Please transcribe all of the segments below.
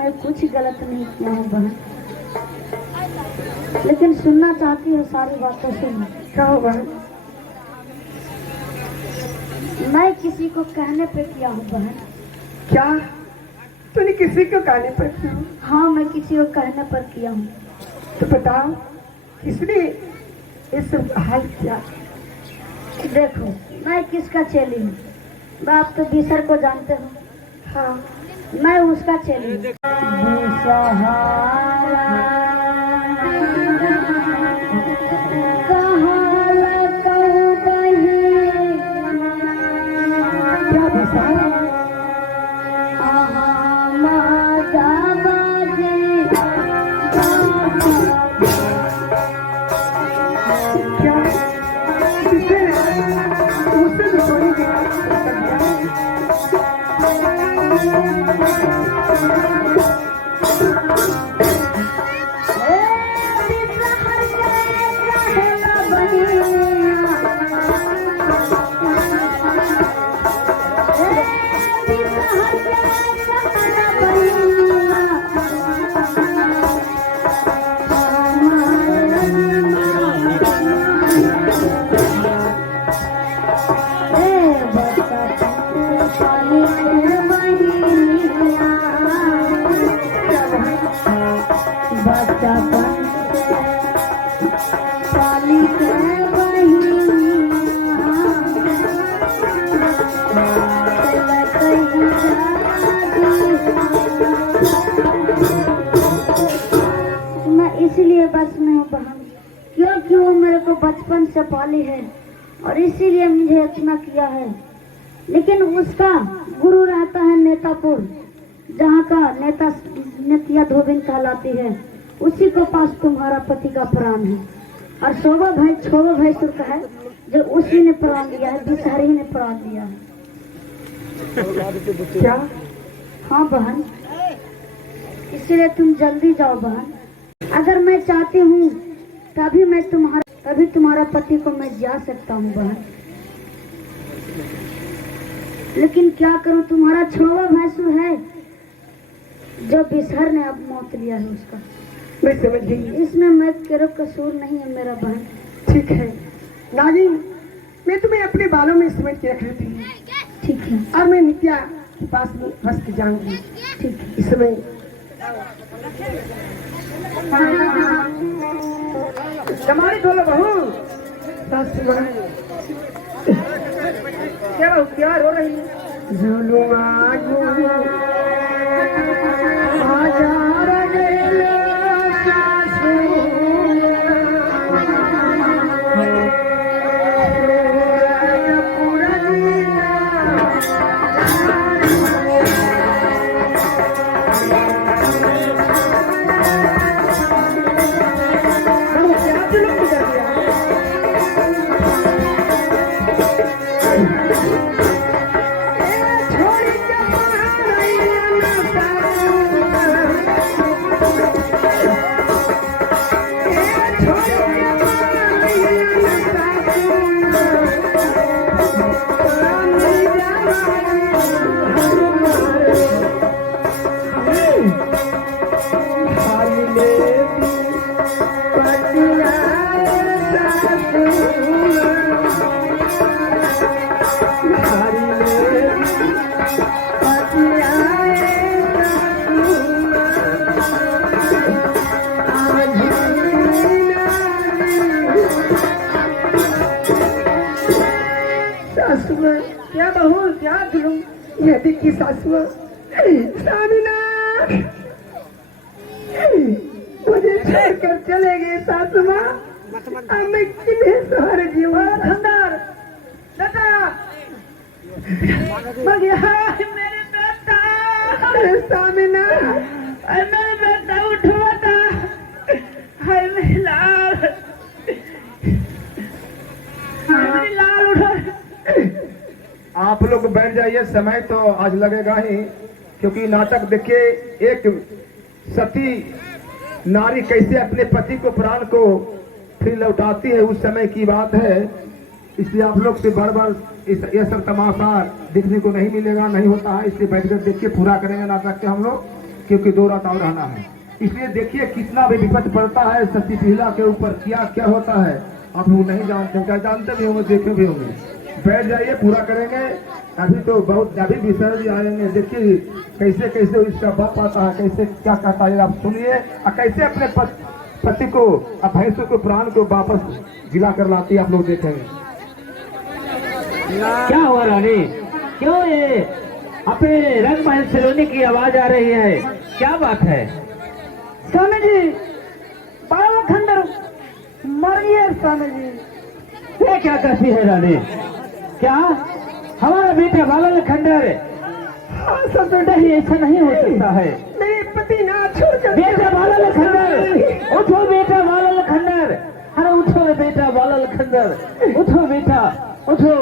मैं कुछ गलत नहीं किया हूँ बहन, लेकिन सुनना चाहती है सारी बातों सुन। क्या हो बहन? मैं किसी को कहने पे किया हूँ बहन। क्या तूने किसी को कहने पर किया? हाँ, मैं किसी को कहने पर किया हूँ। तो बताओ किसने ये सब हाल किया? देखो, मैं किसका चेली हूँ? बाप तो बिसर को जानते हो। हाँ, मैं उसका चेली हूँ। क्या बेसहारा? क्या किसने मुझसे भी सोने की बात कर दिया? इसीलिए बस में हूँ बहन, क्योंकि वो मेरे को बचपन से पाली है और इसीलिए मुझे इतना किया है। लेकिन उसका गुरु रहता है नेतापुर, जहाँ का नेता नेतिया धोबिन कहलाती है। उसी को पास तुम्हारा पति का प्राण है। और छोबा भाई सुर का है, जो उसी ने प्राण दिया है, बिसहरी ने प्राण दिया है। क्या? हाँ बहन, इसलिए तुम जल्दी जाओ बहन। अगर मैं चाहती हूँ तभी तुम्हारा पति को मैं जा सकता हूँ बहन। लेकिन क्या करूँ, तुम्हारा छोवा भैंसुर है जो बिसहर ने अब मौत लिया है उसका। मैं समझ गई। इसमें मैं तेरा कसूर नहीं है मेरा बहन। ठीक है नागिन, मैं तुम्हें अपने बालों में समेट के रख लेती हूँ। ठीक है। और मैं नित्या के पास में बस के जाऊंगी। ठीक है। इस समय जमाने खोलो बहू। क्या बहू, क्या रो रही है? सासू माँ, क्या बहू, क्या जुलूम। ये देखिए सासू माँ, स्वामीनाथ मुझे छोड़कर चले गए सासू माँ। अब मैं किन्हें सहारे जीऊँ। खंडर बेटा मर गया मेरे बेटा। स्वामीनाथ मेरे बेटा उठो बेटा। हाय मेरी लाल, मेरी लाल उठो। आप लोग बैठ जाइए, समय तो आज लगेगा ही, क्योंकि नाटक देखिए एक सती नारी कैसे अपने पति को प्राण को फिर लौटाती है, उस समय की बात है। इसलिए आप लोग से बार बार ये सब तमाशा देखने को नहीं मिलेगा, नहीं होता है। इसलिए बैठकर देखिए, पूरा करेंगे नाटक के हम लोग, क्योंकि 2 रात और रहना है। इसलिए देखिए कितना भी विपद पड़ता है सती पीला के ऊपर, क्या क्या होता है आप लोग नहीं जानते, क्या जानते भी होंगे, देखे भी होंगे। बैठ जाइए, पूरा करेंगे। अभी तो बहुत अभी विषय भी आएंगे। देखिए कैसे कैसे इसका बाप आता है, कैसे क्या कहता है, आप सुनिए। और कैसे अपने पति को और भैंसों को प्राण को वापस जिला कर लाती है, आप लोग देखेंगे। क्या हुआ रानी, क्यों ये अपने रंग महल से रोने की आवाज आ रही है, क्या बात है? स्वामी जी, बाल खंडर मर गए स्वामी जी। ये क्या कहती है रानी? क्या हमारा बेटा बालल खंडर? हाँ सब बेटा, नहीं, ऐसा नहीं हो सकता है। मेरे पति ना छोड़कर बेटा बालल खंडर, उठो बेटा बालल खंडर। अरे उठो बेटा बालल खंडर, उठो बेटा उठो।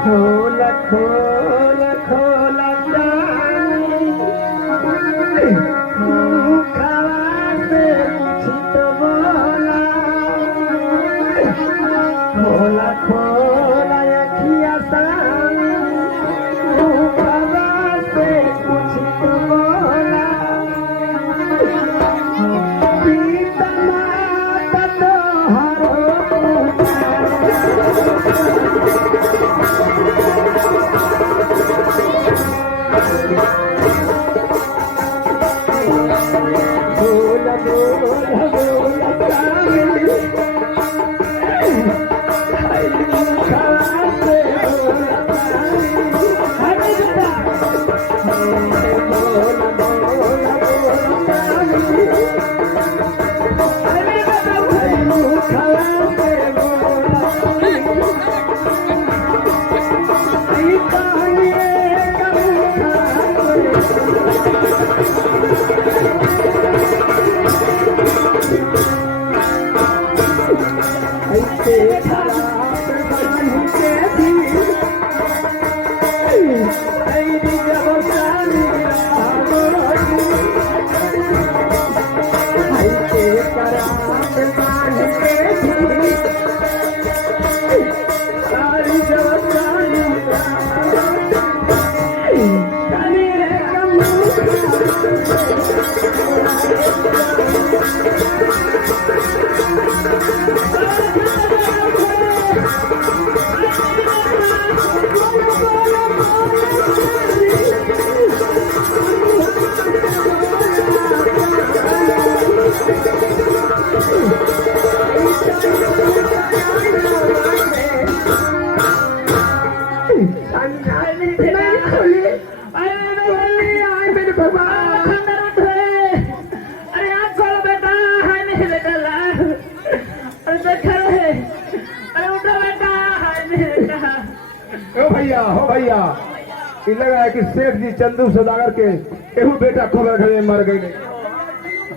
खोल खोल खोल खोला खोला अखिया से कुछ तो बोला। पीतमा तोहरो बोला बोला बोला हो भैया, ये लगा है कि सेठ जी चंदू सौदागर के एहू बेटा खबर घरे मर गई।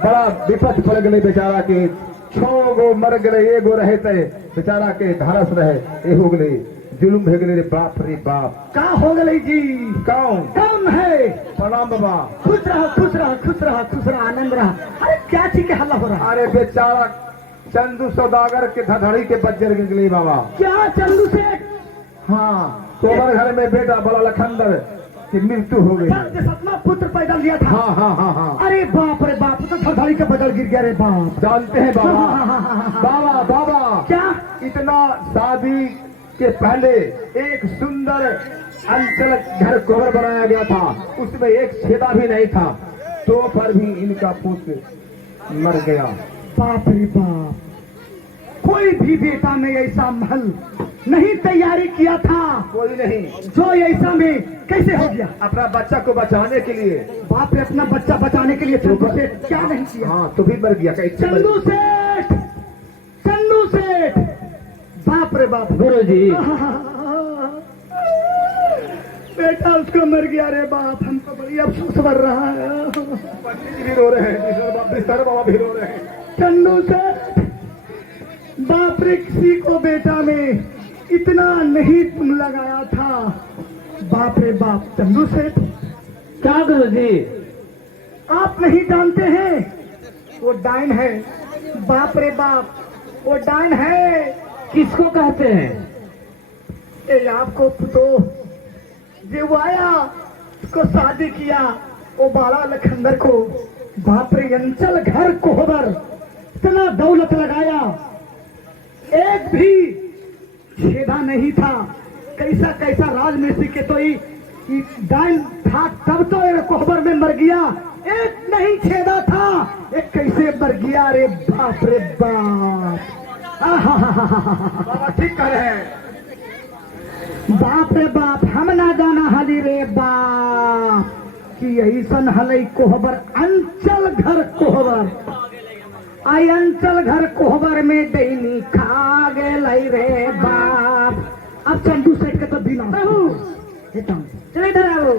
बड़ा विपद पड़ गए बेचारा के, 6 गो मर गए, 1 गो रहे थे बेचारा के धारस रहे, ये हो गए जुलुम भे गए। बाप रे बाप, का हो गई जी? कौन कौन है? प्रणाम बाबा। खुश रहा खुश रहा खुश रहा खुश रहा, आनंद रहा। अरे क्या चीज के हल्ला हो रहा? अरे बेचारा चंदू सौदागर के धड़धड़ी के बज्जर गिर बाबा। क्या चंदू सेठ? हाँ, तोहर घर में बेटा बड़ा लखंदर की मृत्यु हो गई। सपना पुत्र पैदा लिया था। हाँ हाँ हाँ हाँ। अरे बाप रे बाप, तो धड़धड़ी का बदल गिर गया रे बाप। जानते हैं बाबा, हाँ, हाँ, हाँ, हाँ, हाँ। बाबा बाबा क्या? इतना शादी के पहले एक सुंदर अंचल घर कोहबर बनाया गया था, उसमें एक छेदा भी नहीं था, तो पर भी इनका पुत्र मर गया। बाप रे बाप, कोई भी बेटा ने ऐसा महल नहीं तैयारी किया था, कोई नहीं। जो ऐसा में कैसे हो गया? अपना बच्चा को बचाने के लिए, बाप ने अपना बच्चा बचाने के लिए चंदू सेठ क्या नहीं किया? हाँ तो भी मर गया। कैसे मर चंदू सेठ, चंदू सेठ, बाप रे बाप, गुरु जी बेटा उसको मर गया रे बाप, हमको बड़ी अफसोस कर रहा है। पंडित जी भी रो रहे हैं, बिस्तर बाबा भी रो रहे हैं। चंदू सेठ, बाप रे किसी को बेटा में इतना नहीं तुम लगाया था, बाप रे बाप। चंदू सेठ, क्या गुरु जी? आप नहीं जानते हैं वो डाइन है, बाप रे बाप, वो डाइन है। किसको कहते हैं? ये आपको तो जो आया उसको शादी किया, वो बाला लखंदर को, बाप रे अंचल घर कोहबर, इतना दौलत लगाया, एक भी छेदा नहीं था। कैसा कैसा राजमिस्त्री के तो ये डाइन था, तब तो ये कोहबर में मर गया, एक नहीं छेदा था, एक कैसे मर गया रे बाप रे बाप। बाबा ठीक कह रहे हैं। बाप रे बाप, हम ना जाना हली रे बाप कि ऐसन हलई कोहबर, अंचल घर कोहबर, आई अंचल घर कोहबर में दैनी खा गेलई रे बाप। अब चंदू सेठ के तो दिन चले इधर आओ।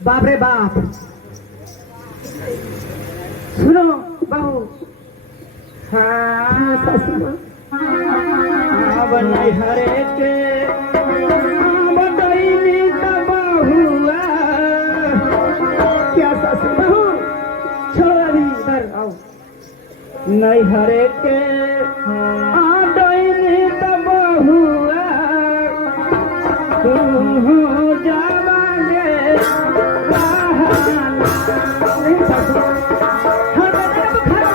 बाप रे बाप, सुनो बहू, हाँ हरे के बदईनी तबाहुआ। क्या सासू बहू, छोड़ अभी इधर आओ। नहीं हरे के आडईनी तबाहुआ, तुम हो जावागे बहाना। नहीं सासू, हाँ बेटा तो खा।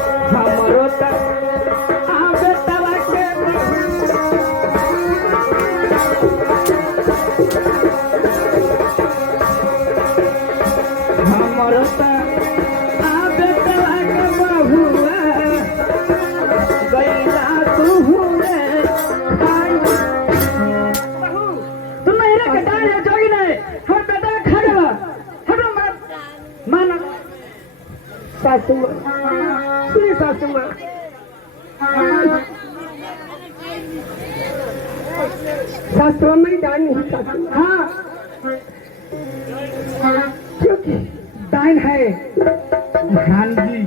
हमरो तक आगे तवा के हमरो तक आगे तवा के बहुआ गईला तू रे बहू। तुम नहीं रे कटा है जोगी नहीं, हम बेटा खा गया, हटो मत माना। सासू माँ, सुनिए सासू माँ, सासू माँ मेरी डाइन नहीं, सासू माँ। हाँ, क्योंकि डाइन है महारानी जी,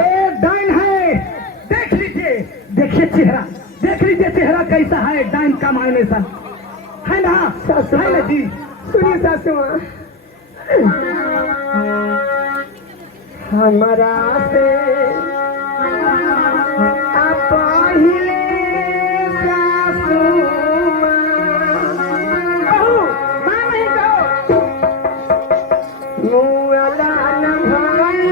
एक डाइन है, देख लीजिए, देखिए चेहरा, देख लीजिए चेहरा कैसा है डाइन का मायने सा, है ना सासू, है ना जी। सुनिए सासू माँ, हमारा से पहिले सासू माँ नहीं कहो, मुआला न भाई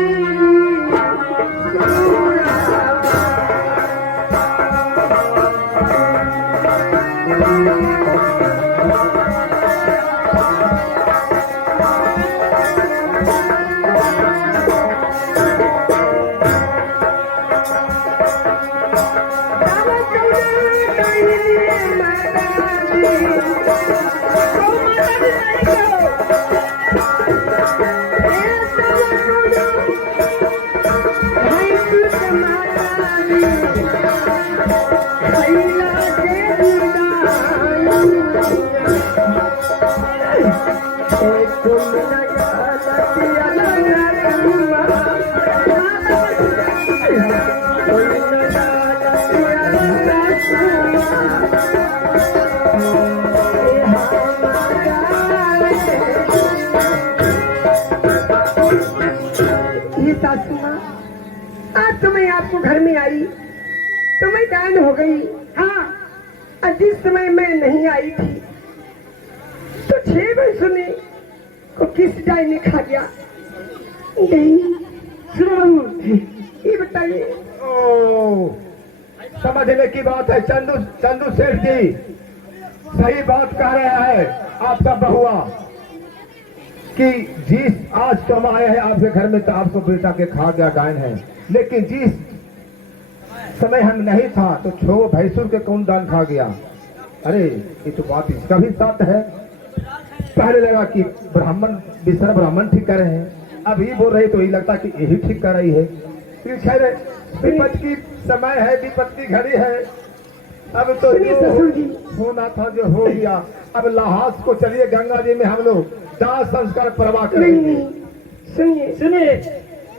आपको घर में आई तो मैं डायन हो गई। हाँ, और जिस समय मैं नहीं आई थी तो 6 भैंसों ने को किस डायन ने खा गया। नहीं सुनो बहू, ये बताइए। ओ, समझने की बात है चंदू सेठ जी, सही बात कह रहा है आपका बहुआ कि जिस आज तो हम आए हैं आपके घर में तो आपको बेटा के खा गया डायन है, लेकिन जिस समय हम नहीं था तो 6 भैंसुर के कौन डायन खा गया। अरे ये तो बात इसका भी सच है। पहले लगा कि ब्राह्मण बिसरा ब्राह्मण ठीक कर रहे हैं, अब ये बोल रही तो ये लगता कि यही ठीक कर रही है। फिर खैर विपद की समय है, विपद की घड़ी है। अब तो जो होना था जो हो गया। अब लाहास को चलिए गंगा जी में हम लोग दाह संस्कार परवाह करेंगे। सुनिए सुनिए,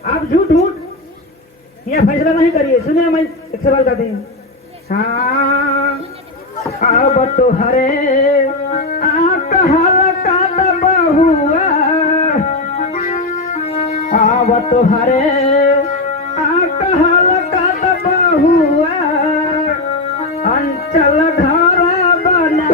आप झूठ झूठ यहाँ फैसला नहीं करिए। सुनिए, मैं एक सवाल करती हूँ। हाँ, अब तो हरे कहल का बहुआ, अब तो हरे कहल का बहुआ, अंचल घर बना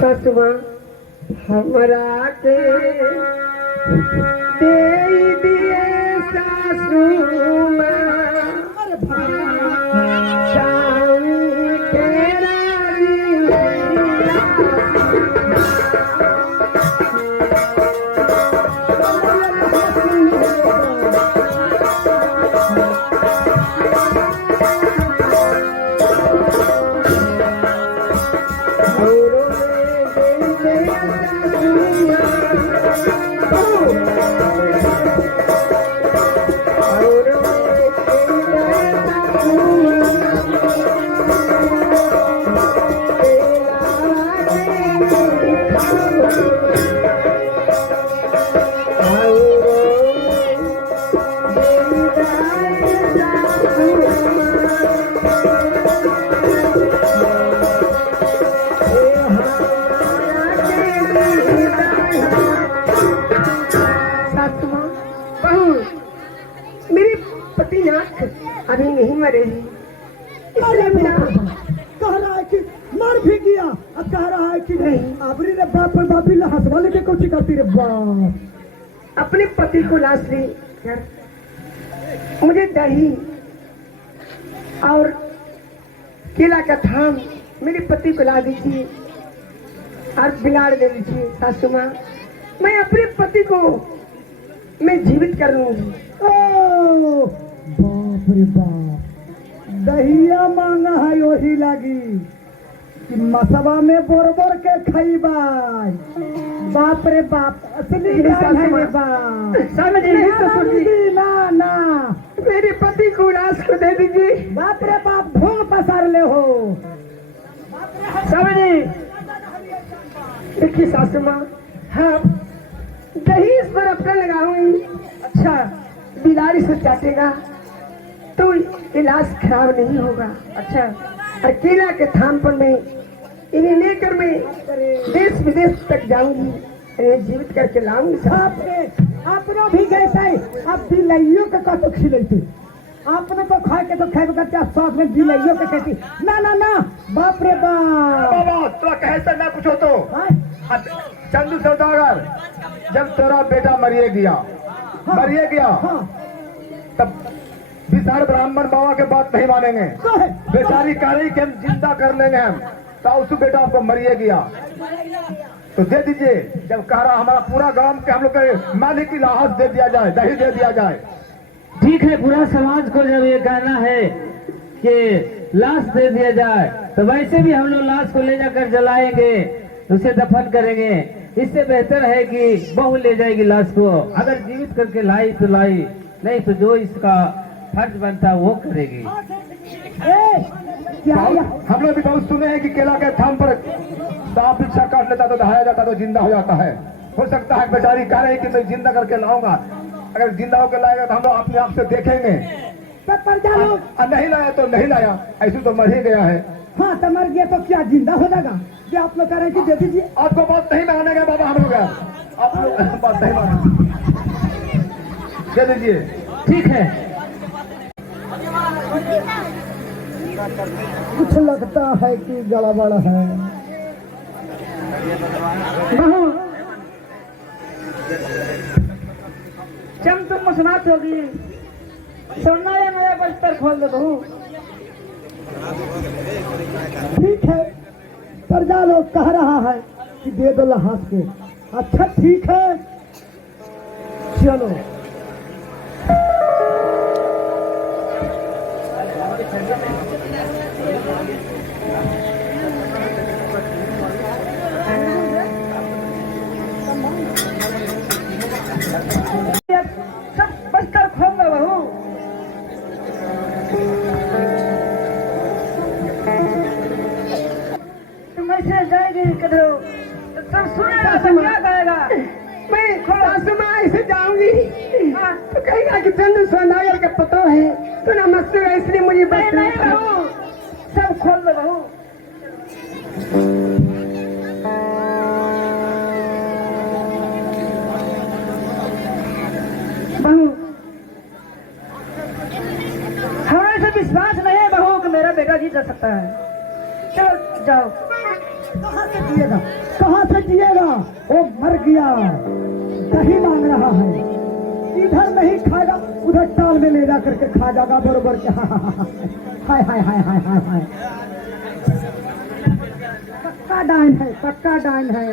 ससुआ हमरा के दे दिए सासू अभी नहीं मरे हैं। अरे कह रहा है कि मर भी गया, अब कह रहा है कि नहीं। अबरी रे बाप रे बाप ला हंसवा लेके कुछ करती रे बाप। अपने पति को लाश ली कर मुझे दही और केला का थाम मेरे पति को ला दीजिए और बिगाड़ दे दीजिए सासू माँ। मैं अपने पति को मैं जीवित कर लूंगी। ओ बाप रे बाप, दहिया मांगा है वही लागी कि मसवा में बोर बोर के खईबा। बाप रे बाप, असली जान है रे बाप। समझ नहीं दीदी ना ना, मेरे पति को लाश को दे दीजिए। बाप रे बाप, भूंग पसार ले हो। समझे देखिए सासू माँ, हाँ दही इस पर अपना लगाऊंगी। अच्छा, बिलाड़ी से चाटेगा तो इलाज खराब नहीं होगा। अच्छा, और केला के थान पर मैं इन्हें लेकर मैं देश विदेश तक जाऊंगी, इन्हें जीवित करके लाऊंगी। अपना भी कैसा है, अब बिलाइयों के का तो खिलेती, आपने तो खा के तो खेब करते साथ में बिलाइयों के कहती ना ना ना। बाप रे बाप, बाबा तो कैसे ना पूछो तो चंदू सौदागर, जब तेरा बेटा मरिए गया तब विशाल ब्राह्मण बाबा के बात नहीं मानेंगे। बेचारी कह रही कि हम जिंदा कर लेंगे हम, तो उस बेटा आपको मरिए गया तो दे दीजिए। जब कह रहा हमारा पूरा गांव के हम लोग के मालिक की लाहौस दे दिया जाए, दही दे दिया जाए, ठीक है, पूरा समाज को जब ये कहना है कि लाश दे दिया जाए, तो वैसे भी हम लोग लाश को ले जाकर जलाएंगे, उसे दफन करेंगे। इससे बेहतर है कि बहू ले जाएगी लाश को, अगर जीवित करके लाई तो लाई, नहीं तो जो इसका फर्ज बनता है वो करेगी। हम लोग भी बहुत सुने हैं कि केला के थाम पर सांप पीछा काट लेता तो दहाया जाता तो जिंदा हो जाता है। हो सकता है बेचारी कह रही कि मैं जिंदा करके लाऊंगा, अगर जिंदा होकर लाएगा तो हम लोग अपने आप से देखेंगे। नहीं लाया तो नहीं लाया, ऐसे तो मर ही गया है। हाँ तो मर गया तो क्या जिंदा हो जाएगा? ये आप लोग कह रहे हैं कि दे दीजिए। आपको बात नहीं माने गए बाबा, हम लोग आप लोग बात नहीं माने, दे दीजिए। ठीक है, कुछ लगता है कि गड़बड़ है। बहू चम तुम मसनात होगी, सोना या नया बस्तर खोल दो बहू। ठीक है, प्रजा लोग कह रहा है कि दे दो लहास के। अच्छा ठीक है, चलो। सब बस्तर खोल दो बहू। तुम ऐसे जाएगी करो तो सब सुनेगा तो क्या कहेगा? मैं सासू माँ ऐसे जाऊंगी तो कहेगा कि चंदू सोनागर का पता है, तो ना मस्तूर है, इसलिए मुझे नहीं नहीं बहू, सब खोल दो बहू। बहू हमारे से विश्वास नहीं है बहू कि मेरा बेटा जीत जा सकता है। चलो जाओ। कहाँ से जिएगा? कहाँ से जिएगा? वो मर गया, दही मांग रहा है, इधर नहीं खाएगा, उधर टाल में ले जा करके खा जाएगा बरोबर के। हाय हाय हाय हाय हाय हाय, पक्का डाइन है, पक्का डाइन है।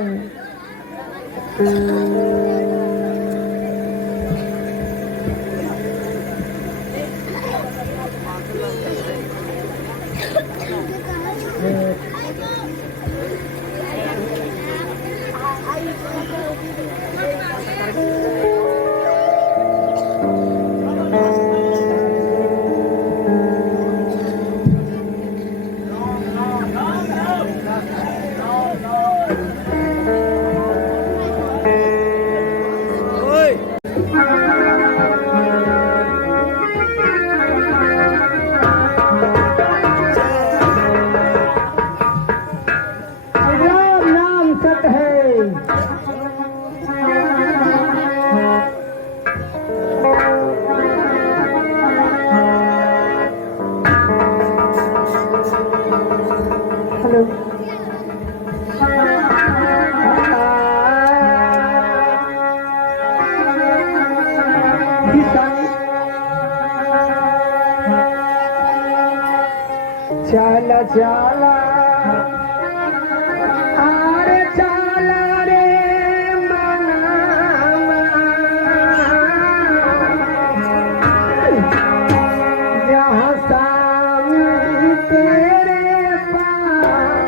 चला चला अरे चला रे मना जहाँ सामने तेरे पास